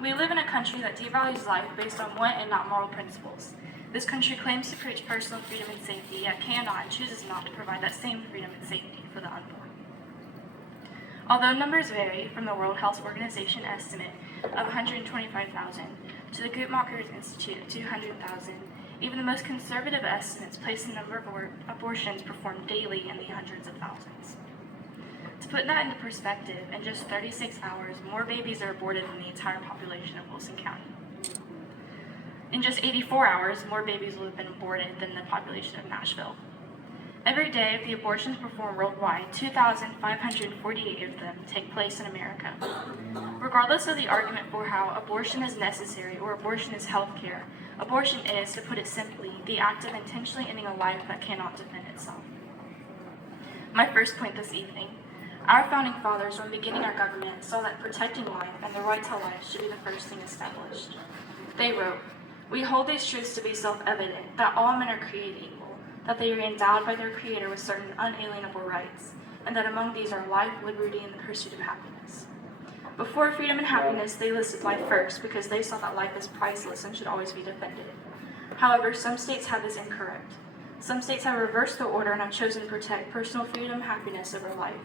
We live in a country that devalues life based on want and not moral principles. This country claims to preach personal freedom and safety, yet cannot and chooses not to provide that same freedom and safety for the unborn. Although numbers vary from the World Health Organization estimate of 125,000 to the Guttmacher's Institute of 200,000, even the most conservative estimates place the number of abortions performed daily in the hundreds of thousands. To put that into perspective, in just 36 hours, more babies are aborted than the entire population of Wilson County. In just 84 hours, more babies will have been aborted than the population of Nashville. Every day of the abortions performed worldwide, 2,548 of them take place in America. Regardless of the argument for how abortion is necessary or abortion is health care, abortion is, to put it simply, the act of intentionally ending a life that cannot defend itself. My first point this evening: our founding fathers, when beginning our government, saw that protecting life and the right to life should be the first thing established. They wrote, "We hold these truths to be self-evident, that all men are created equal, that they are endowed by their Creator with certain unalienable rights, and that among these are life, liberty, and the pursuit of happiness." Before freedom and happiness, they listed life first because they saw that life is priceless and should always be defended. However, some states have this incorrect. Some states have reversed the order and have chosen to protect personal freedom and happiness over life.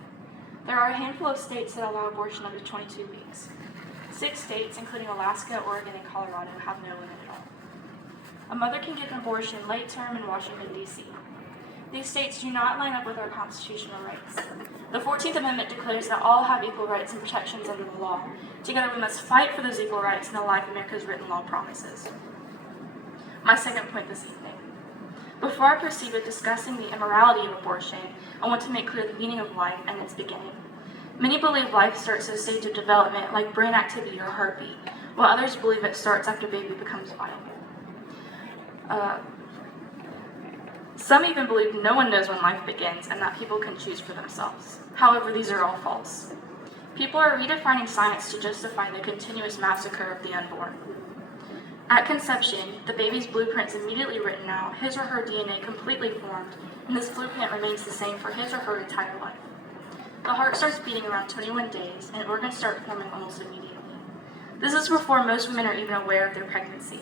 There are a handful of states that allow abortion up to 22 weeks. 6 states, including Alaska, Oregon, and Colorado, have no limit at all. A mother can get an abortion late term in Washington, D.C. These states do not line up with our constitutional rights. The 14th Amendment declares that all have equal rights and protections under the law. Together we must fight for those equal rights and the life America's written law promises. My second point this evening: before I proceed with discussing the immorality of abortion, I want to make clear the meaning of life and its beginning. Many believe life starts at a stage of development like brain activity or heartbeat, while others believe it starts after baby becomes viable. Some even believe no one knows when life begins and that people can choose for themselves. However, these are all false. People are redefining science to justify the continuous massacre of the unborn. At conception, the baby's blueprint is immediately written out, his or her DNA completely formed, and this blueprint remains the same for his or her entire life. The heart starts beating around 21 days, and organs start forming almost immediately. This is before most women are even aware of their pregnancy.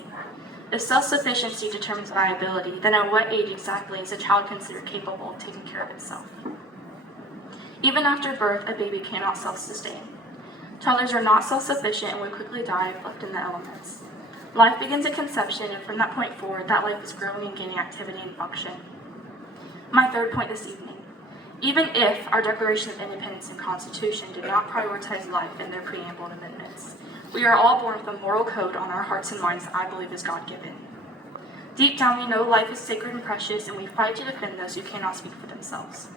If self-sufficiency determines viability, then at what age exactly is a child considered capable of taking care of itself? Even after birth, a baby cannot self-sustain. Toddlers are not self-sufficient and would quickly die if left in the elements. Life begins at conception, and from that point forward, that life is growing and gaining activity and function. My third point this evening: even if our Declaration of Independence and Constitution did not prioritize life in their preamble and amendments, we are all born with a moral code on our hearts and minds that I believe is God-given. Deep down, we know life is sacred and precious, and we fight to defend those who cannot speak for themselves.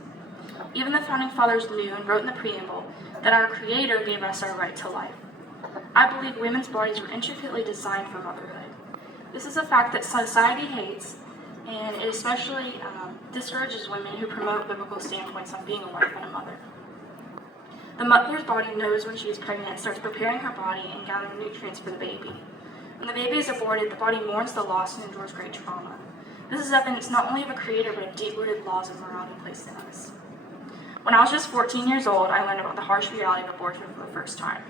Even the Founding Fathers knew and wrote in the preamble that our Creator gave us our right to life. I believe women's bodies were intricately designed for motherhood. This is a fact that society hates, and it especially discourages women who promote biblical standpoints on being a wife and a mother. The mother's body knows when she is pregnant and starts preparing her body and gathering nutrients for the baby. When the baby is aborted, the body mourns the loss and endures great trauma. This is evidence not only of a Creator, but of deep-rooted laws of morality placed in us. When I was just 14 years old, I learned about the harsh reality of abortion for the first time.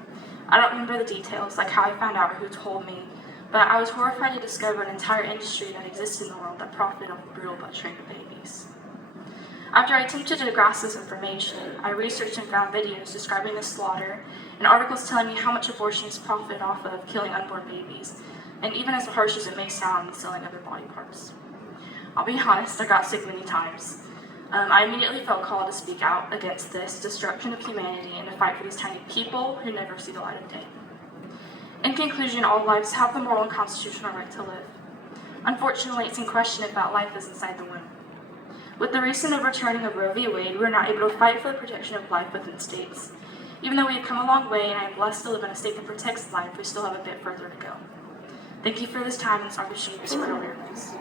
I don't remember the details, like how I found out or who told me, but I was horrified to discover an entire industry that exists in the world that profited off the brutal butchering of babies. After I attempted to grasp this information, I researched and found videos describing the slaughter and articles telling me how much abortionists profit off of killing unborn babies, and even as harsh as it may sound, selling other body parts. I'll be honest, I got sick many times. I immediately felt called to speak out against this destruction of humanity and to fight for these tiny people who never see the light of day. In conclusion, all lives have the moral and constitutional right to live. Unfortunately, it's in question if that life is inside the womb. With the recent overturning of Roe v. Wade, we are not able to fight for the protection of life within states. Even though we have come a long way and I am blessed to live in a state that protects life, we still have a bit further to go. Thank you for this time and this opportunity to spread awareness.